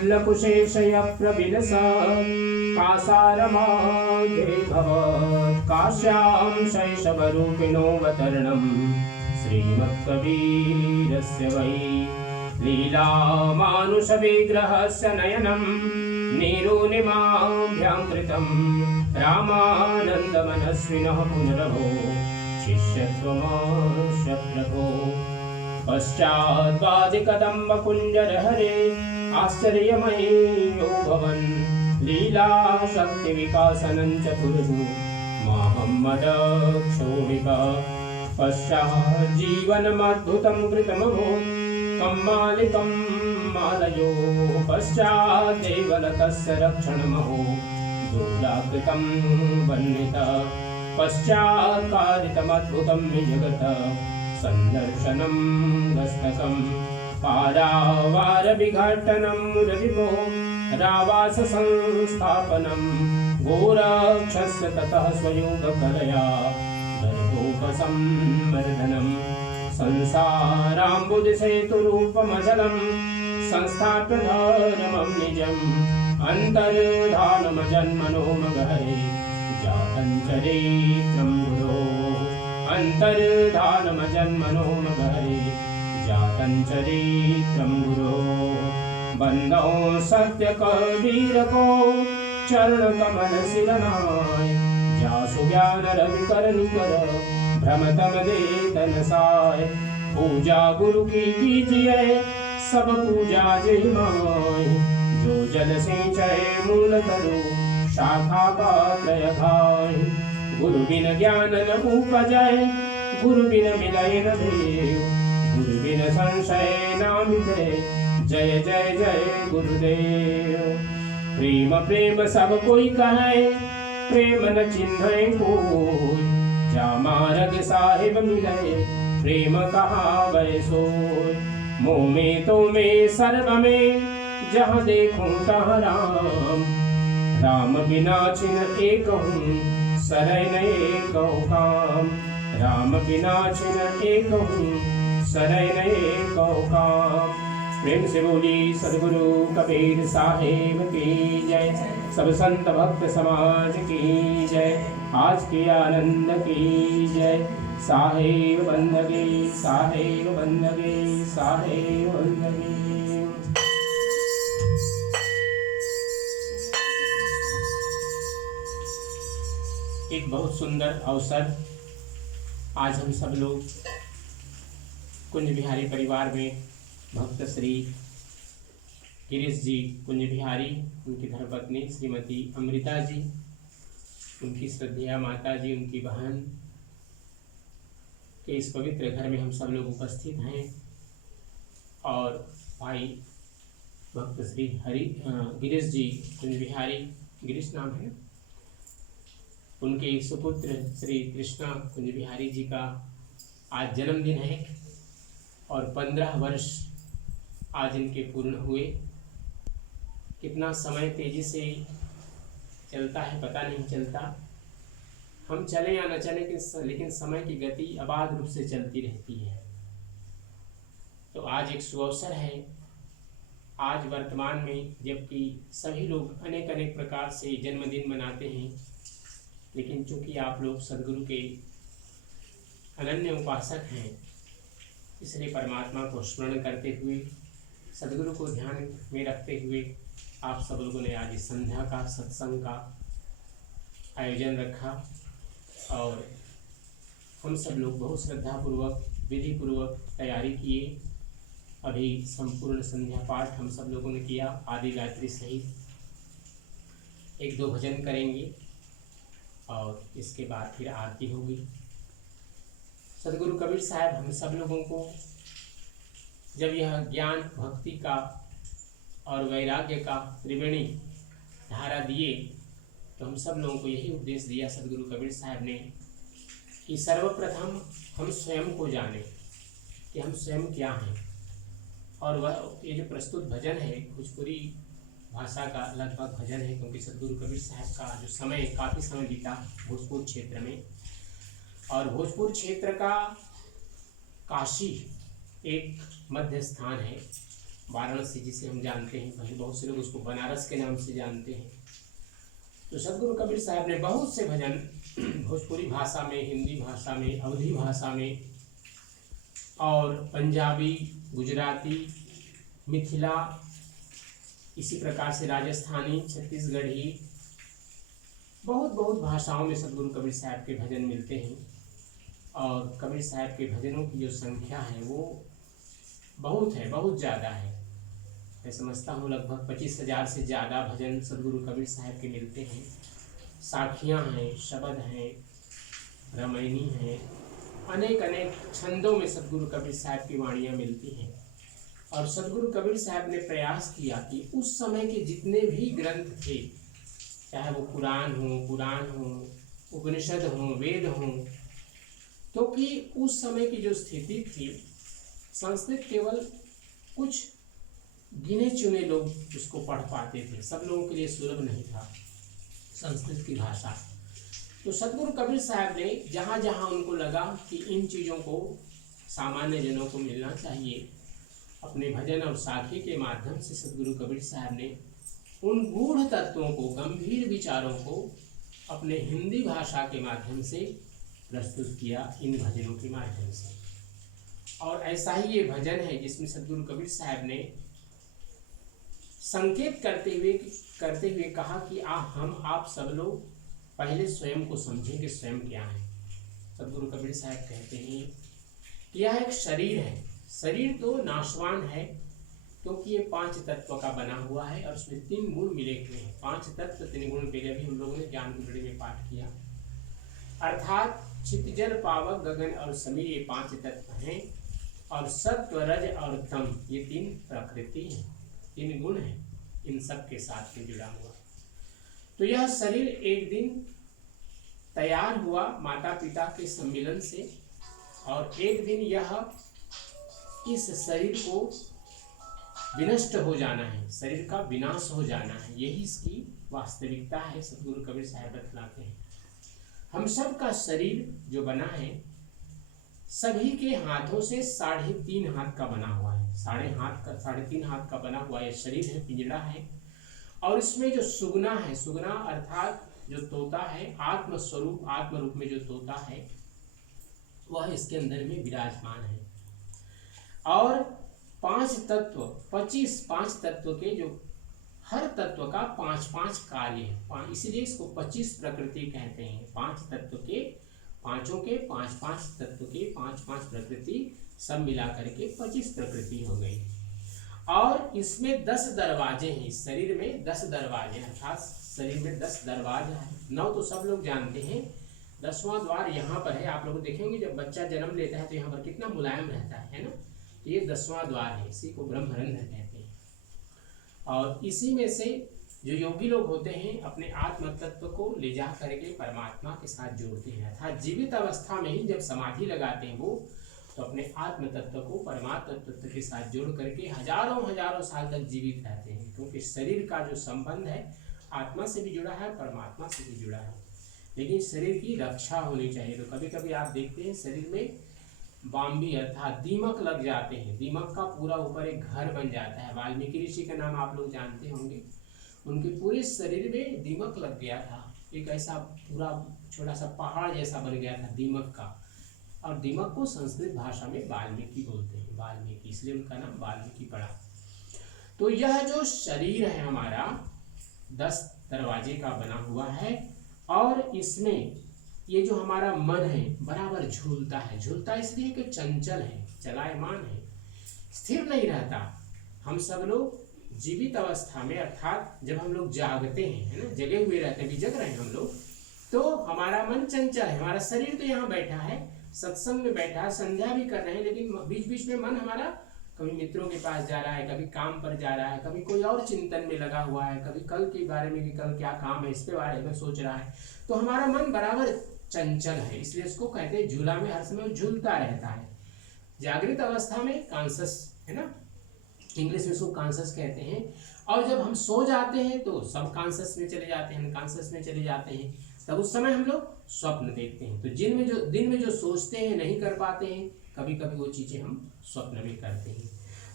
पुल्लकुशेषय प्रविलस कासारमाध्ये भवत् काश्यां शैशवरूपिणोऽवतरणम् श्रीमत्कबीरस्य वै लीलामानुषविग्रहस्य नयनं निरुनिमाभ्यां कृतं रामानन्दमनस्विनः पुनरभो शिष्यत्वमास्य प्रभो पश्चाद्वादिकदम्बकुञ्जरहरे आश्चर्यमयो भवन् लीलाशक्तिविकासनं च कुरु माहम्मदक्षोभिक पश्चाज्जीवनमद्भुतं कृतमहो कम्मालिकं मालयो पश्चाद्देवलतस्य रक्षणमहो दूराकृतं वह्नित पश्चात्कारितमद्भुतं जगत् सन्दर्शनं गस्तकं पारावारविघटनं मुरविभो रावाससंस्थापनं गोरक्षस्य ततः स्वयोगकलया दर्भोपसंवर्धनं संसाराम्बुजसेतुरूपमजलं संस्थाप्य धर्मं निजम् अन्तर्धानमजन्मनो मगहरे जातं चरित्रं गुरो अन्तर्धानमजन्मनो मगहरे जातं चरित्रं गुरो बन्दो सत्यकबीरको चरणकमलशिरनाय जासु ज्ञानरविकरनिकर भ्रमतम देतनसाय पूजा गुरु की कीजिए सब पूजा जय माय जो जल सिंचय मूल तरु शाखा पात्रय खाय गुरु बिन ज्ञान न उपजय गुरु बिन मिलय न देव गुरु बिन संशय न मिटे जय जय जय गुरुदेव प्रेम प्रेम सब कोई कहे प्रेम न चिन्है कोई जा मार्ग साहिब मिले प्रेम कहावै सोय मोह में तो में सर्व में जहाँ देखूं तहाँ राम राम बिना छिन एक हूँ सरय न एक काम राम बिना छिन एक हूँ सरय न एक काम प्रेम से बोली सद्गुरु कबीर साहिब की जय सब संत भक्त समाज की जय आज की आनंद की जय साहेब बंदगी साहेब बंदगी साहेब बंदगी। एक बहुत सुंदर अवसर आज हम सब लोग कुंज बिहारी परिवार में भक्त श्री गिरीश जी कुंज बिहारी, उनकी धर्मपत्नी श्रीमती अमृता जी, उनकी श्रद्धेया माता जी, उनकी बहन के इस पवित्र घर में हम सब लोग उपस्थित हैं और भाई भक्त श्री गिरीश जी कुंज बिहारी, गिरीश नाम है, उनके सुपुत्र श्री कृष्णा कुंज बिहारी जी का आज जन्मदिन है और 15 वर्ष आज इनके पूर्ण हुए। कितना समय तेजी से चलता है पता नहीं चलता, हम चले या न चले लेकिन समय की गति अबाध रूप से चलती रहती है। तो आज एक सुअवसर है, आज वर्तमान में जबकि सभी लोग अनेक अनेक प्रकार से जन्मदिन मनाते हैं, लेकिन चूंकि आप लोग सद्गुरु के अनन्य उपासक हैं, इसलिए परमात्मा को स्मरण करते हुए सद्गुरु को ध्यान में रखते हुए आप सब लोगों ने आज इस संध्या का सत्संग का आयोजन रखा और हम सब लोग बहुत श्रद्धापूर्वक विधि पूर्वक तैयारी किए। अभी संपूर्ण संध्या पाठ हम सब लोगों ने किया, आदि गायत्री सहित 1-2 भजन करेंगे और इसके बाद फिर आरती होगी। सद्गुरु कबीर साहब हम सब लोगों को जब यह ज्ञान भक्ति का और वैराग्य का त्रिवेणी धारा दिए तो हम सब लोगों को यही उपदेश दिया सद्गुरु कबीर साहब ने कि सर्वप्रथम हम स्वयं को जानें कि हम स्वयं क्या हैं। और वह ये जो प्रस्तुत भजन है भोजपुरी भाषा का लगभग भजन है, क्योंकि सद्गुरु कबीर साहब का जो समय काफ़ी समय बीता भोजपुर क्षेत्र में, और भोजपुर क्षेत्र का काशी एक मध्य स्थान है वाराणसी जिसे हम जानते हैं, पहले बहुत से लोग उसको बनारस के नाम से जानते हैं। तो सदगुरु कबीर साहब ने बहुत से भजन भोजपुरी भाषा में, हिंदी भाषा में, अवधी भाषा में और पंजाबी, गुजराती, मिथिला, इसी प्रकार से राजस्थानी, छत्तीसगढ़ी, बहुत बहुत भाषाओं में सदगुरु कबीर साहब के भजन मिलते हैं। और कबीर साहब के भजनों की जो संख्या है वो बहुत है, बहुत ज़्यादा है। मैं समझता हूँ लगभग 25,000 से ज़्यादा भजन सदगुरु कबीर साहब के मिलते हैं। साखियाँ हैं, शब्द हैं, रामायणी हैं, अनेक अनेक छंदों में सदगुरु कबीर साहब की वाणियाँ मिलती हैं। और सदगुरु कबीर साहब ने प्रयास किया कि उस समय के जितने भी ग्रंथ थे, चाहे वो पुराण हो, उपनिषद हो, वेद हो, तो कि उस समय की जो स्थिति थी, संस्कृत केवल कुछ गिने चुने लोग उसको पढ़ पाते थे, सब लोगों के लिए सुलभ नहीं था संस्कृत की भाषा। तो सदगुरु कबीर साहब ने जहाँ जहाँ उनको लगा कि इन चीज़ों को सामान्य जनों को मिलना चाहिए, अपने भजन और साखी के माध्यम से सदगुरु कबीर साहब ने उन गूढ़ तत्वों को, गंभीर विचारों को अपने हिंदी भाषा के माध्यम से प्रस्तुत किया, इन भजनों के माध्यम से। और ऐसा ही ये भजन है जिसमें सदगुरु कबीर साहब ने संकेत करते हुए कहा कि आप सब लोग पहले स्वयं को समझें कि स्वयं क्या है। सदगुरु कबीर साहब कहते हैं कि यह एक शरीर है, शरीर तो नाशवान है क्योंकि ये 5 तत्व का बना हुआ है और उसमें 3 गुण मिले हुए हैं। 5 तत्व 3 गुण, पहले भी हम लोगों ने ज्ञान कुंडली में पाठ किया। अर्थात चित्त, जल, पावक, गगन और समीर, ये 5 तत्व हैं। और सत्व, रज और तम, ये 3 प्रकृति हैं, 3 गुण हैं, इन सब के साथ में जुड़ा हुआ। तो यह शरीर एक दिन तैयार हुआ माता पिता के सम्मिलन से, और एक दिन यह इस शरीर को विनष्ट हो जाना है, शरीर का विनाश हो जाना है। यही इसकी वास्तविकता है, सदगुरु कबीर साहब बतलाते हैं। हम सब का शरीर जो बना है, सभी के हाथों से 3.5 हाथ का बना हुआ है, 3.5 हाथ का बना हुआ यह शरीर है, पिंजड़ा है। और इसमें जो सुगना है, सुगना अर्थात जो तोता है, आत्मस्वरूप, आत्म रूप में जो तोता है, वह इसके अंदर में विराजमान है। और 5 तत्व, 5 तत्व के जो हर तत्व का 5 कार्य है, इसीलिए इसको 25 प्रकृति कहते हैं। 5 तत्व के, पांचों के 5 तत्व के 5 प्रकृति सब मिला करके 25 प्रकृति हो गई। और इसमें 10 दरवाजे हैं, इस शरीर में 10 दरवाजे, अर्थात शरीर में 10 दरवाजे हैं। 9 तो सब लोग जानते हैं, 10वां द्वार यहाँ पर है। आप लोग देखेंगे जब बच्चा जन्म लेता है तो यहाँ पर कितना मुलायम रहता है ना, ये 10वां द्वार है, इसी को ब्रह्मरंध्र कहते हैं। और इसी में से जो योगी लोग होते हैं अपने आत्म तत्व को ले जा करके परमात्मा के साथ जोड़ते हैं, अर्थात जीवित अवस्था में ही जब समाधि लगाते हैं वो, तो अपने आत्म तत्व को परमात्मा तत्व के साथ जोड़ करके हजारों साल तक जीवित रहते हैं। क्योंकि शरीर का जो संबंध है आत्मा से भी जुड़ा है, परमात्मा से भी जुड़ा है। लेकिन शरीर की रक्षा होनी चाहिए। तो कभी कभी आप देखते हैं शरीर में बाम्बी अर्थात दीमक लग जाते हैं, दीमक का पूरा ऊपर एक घर बन जाता है। वाल्मीकि ऋषि का नाम आप लोग जानते होंगे, उनके पूरे शरीर में दीमक लग गया था, एक ऐसा पूरा छोटा सा पहाड़ जैसा बन गया था दीमक का। और दीमक को संस्कृत भाषा में वाल्मीकि बोलते हैं, वाल्मीकि, इसलिए उनका नाम वाल्मीकि पड़ा। तो यह जो शरीर है हमारा 10 दरवाजे का बना हुआ है, और इसमें ये जो हमारा मन है बराबर झूलता है। झूलता इसलिए कि चंचल है, चलायमान है, स्थिर नहीं रहता। हम सब लोग जीवित अवस्था में, अर्थात जब हम लोग जागते हैं, है ना, जगे हुए रहते हैं, भी जग रहे हैं हम लोग, तो हमारा मन चंचल है। हमारा शरीर तो यहाँ बैठा है, सत्संग में बैठा है, संध्या भी कर रहे हैं, लेकिन बीच बीच में मन हमारा कभी मित्रों के पास जा रहा है, कभी काम पर जा रहा है, कभी कोई और चिंतन में लगा हुआ है, कभी कल के बारे में कि कल क्या काम है इसके बारे में सोच रहा है। तो हमारा मन बराबर चंचल है, इसलिए इसको कहते हैं झूला में हर समय झूलता रहता है। जागृत अवस्था में कॉन्शस, है ना, इंग्लिश में इसको कॉन्शस कहते हैं। और जब हम सो जाते हैं तो सब कॉन्शस में चले जाते हैं, अनकॉन्शस में चले जाते हैं, तब उस समय हम लोग स्वप्न देखते हैं। तो दिन में जो सोचते हैं नहीं कर पाते हैं, कभी कभी वो चीज़ें हम स्वप्न में करते हैं।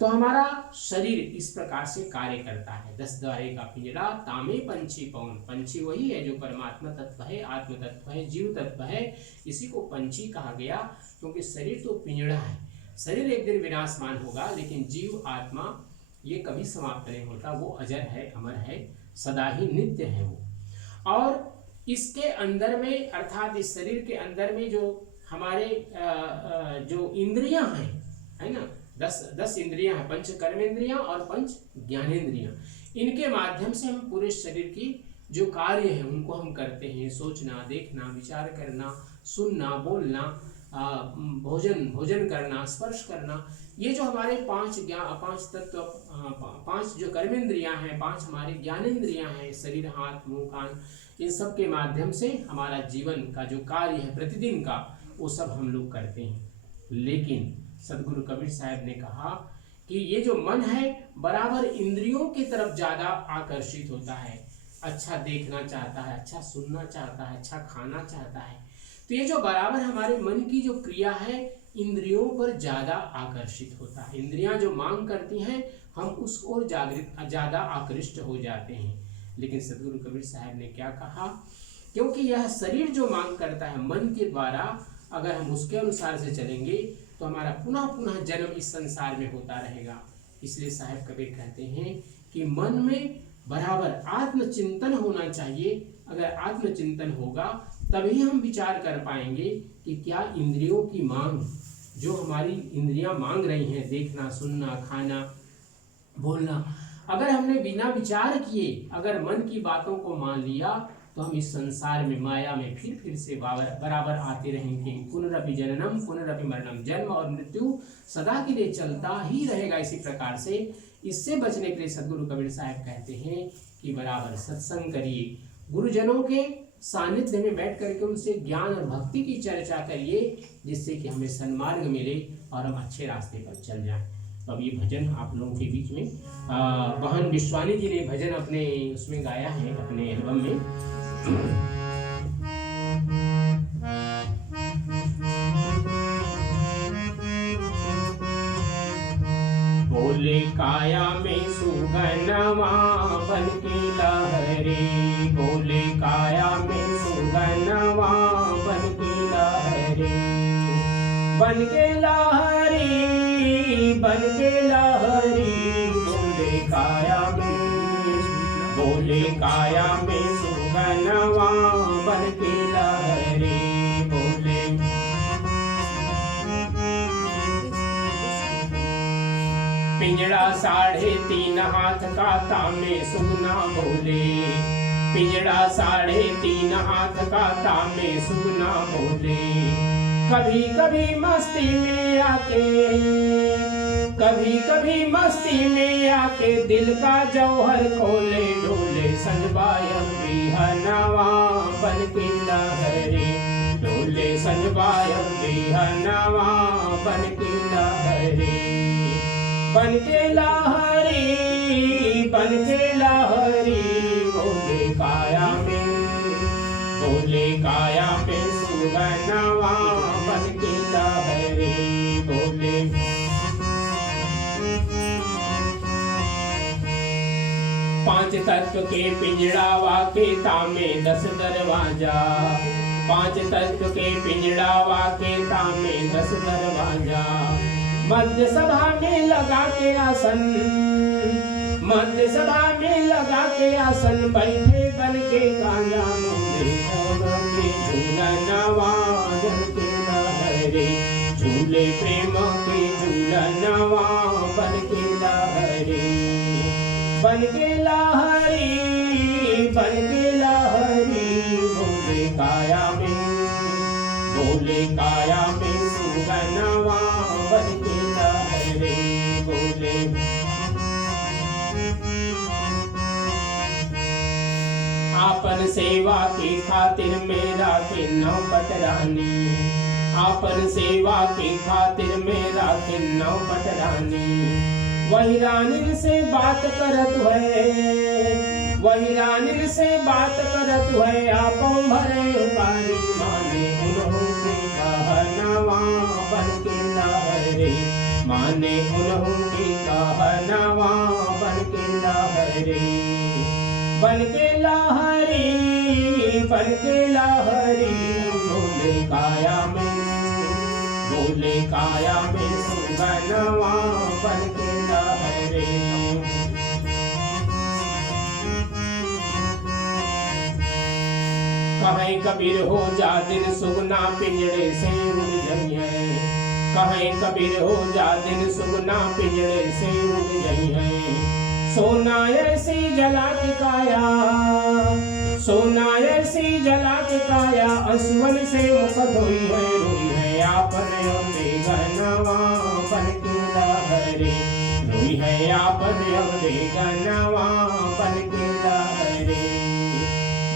तो हमारा शरीर इस प्रकार से कार्य करता है। 10 द्वारे का पिंजरा तामे पंछी पवन। पंछी वही है जो परमात्मा तत्व है, आत्म तत्व है, जीव तत्व है, इसी को पंछी कहा गया। क्योंकि शरीर तो पिंजरा है, शरीर एक दिन विनाशमान होगा, लेकिन जीव आत्मा ये कभी समाप्त नहीं होता, वो अजर है, अमर है, सदा ही नित्य है वो। और इसके अंदर में अर्थात इस शरीर के अंदर में जो हमारे जो इंद्रियां हैं, है ना, 10 इंद्रियां हैं, पंच कर्मेंद्रियां और पंच ज्ञानेंद्रियां। इनके माध्यम से हम पूरे शरीर की जो कार्य है उनको हम करते हैं। सोचना, देखना, विचार करना, सुनना, बोलना, भोजन करना, स्पर्श करना, ये जो हमारे 5 तत्व, 5 जो कर्मेंद्रियां हैं, 5 हमारे ज्ञानेंद्रियां हैं, शरीर, हाथ, मुंह, कान, इन सब के माध्यम से हमारा जीवन का जो कार्य है प्रतिदिन का, वो सब हम लोग करते हैं। लेकिन सदगुरु कबीर साहब ने कहा कि ये जो मन है बराबर इंद्रियों की तरफ ज्यादा आकर्षित होता है, अच्छा देखना चाहता है, अच्छा सुनना चाहता है, अच्छा खाना चाहता है। तो ये जो बराबर हमारे मन की जो क्रिया है इंद्रियों पर ज्यादा आकर्षित होता है। इंद्रियां जो मांग करती हैं हम उस ओर ज्यादा आकृष्ट हो जाते हैं। लेकिन सदगुरु कबीर साहब ने क्या कहा, क्योंकि यह शरीर जो मांग करता है मन के द्वारा, अगर हम उसके अनुसार से चलेंगे तो हमारा पुनः पुनः जन्म इस संसार में होता रहेगा। इसलिए साहब कबीर कहते हैं कि मन में बराबर आत्मचिंतन होना चाहिए। अगर आत्मचिंतन होगा तभी हम विचार कर पाएंगे कि क्या इंद्रियों की मांग, जो हमारी इंद्रियां मांग रही हैं, देखना, सुनना, खाना, बोलना, अगर हमने बिना विचार किए अगर मन की बातों को मान लिया तो हम इस संसार में, माया में फिर से बराबर आते रहेंगे। पुनरपि जननम पुनरपि मरणम, जन्म और मृत्यु सदा के लिए चलता ही रहेगा इसी प्रकार से। इससे बचने के लिए सदगुरु कबीर साहब कहते हैं कि बराबर सत्संग करिए, गुरुजनों के सानिध्य में बैठ करके उनसे ज्ञान और भक्ति की चर्चा करिए, जिससे कि हमें सन्मार्ग मिले और हम अच्छे रास्ते पर चल जाएं। तो अब ये भजन आप लोगों के बीच में बहन विश्वानी जी ने भजन अपने उसमें गाया है, अपने एल्बम में। बोले काया में सुगनवा बन के लहरी, बोले काया में सुगनवा बन के लहरी, बन के लहरी, बन के लहरी, बोले काया में सुगनवा बन के लहरी, बोले पिंजड़ा 3.5 हाथ का तामे सुगना बोले, पिंजड़ा 3.5 हाथ का तामे सुगना बोले। कभी कभी मस्ती में आके, कभी कभी मस्ती में आके दिल का जौहर खोले, डोले संजबायम बिहनवा बन के लहरी, डोले संजबायम बिहनवा बन के लहरी, बन के लहरी, बन के लहरी, बोले काया में, बोले काया में सुगनवा बन के लहरी, बोले 5 तत्व के पिंजड़ा वाके तामे 10 दरवाजा, 5 तत्व के पिंजड़ा वाके तामे 10 दरवाजा। मध्य सभा में लगा के आसन, मध्य सभा में लगा के आसन, बैठे बन के कांजा मुंडे के झूलनवा बन के लहरी, झूले प्रेम के झूलनवा बन के लहरी, बन के लहरी, बन के लहरी, बोले काया में, बोले काया में सुगनवा बन के लहरी, बोले आपन सेवा की खातिर मेरा किन्नौ पटरानी, आपन सेवा की खातिर मेरा किन्नौ पटरानी। वही रानी से बात करत है, वही रानी से बात करत है, आपो भरे उपारी माने उन्हों के कहनवा बन के लहरी, माने उनकी कहनवा बन के लहरी, बन के लहरी, बन के लहरी, बोले काया में, बोले काया में सुगनवा बन के लहरी। कहीं कबीर हो जा दिन सुगना पिंजड़े से उड़ जाइए, कहीं कबीर हो जा दिन सुगना पिंजड़े से उड़ जाइए। सोना ऐसी जला के काया, सोना ऐसी जला के काया, असवन से मुख धोई है, रोई है आपने अम्बे गनवा बन के लहरी, रोई है आपने अम्बे गनवा बन के लहरी,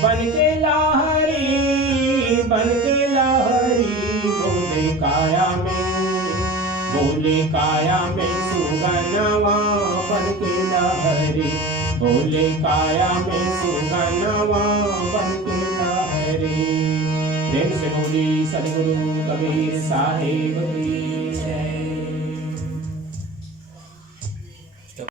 बन के लहरी, बन के लहरी, बोले काया में, बोले काया में सुगनवा बन के लहरी, बोले काया में सुगनवा बन के लहरी। प्रेम से बोली सद्गुरु कबीर साहिब की जय।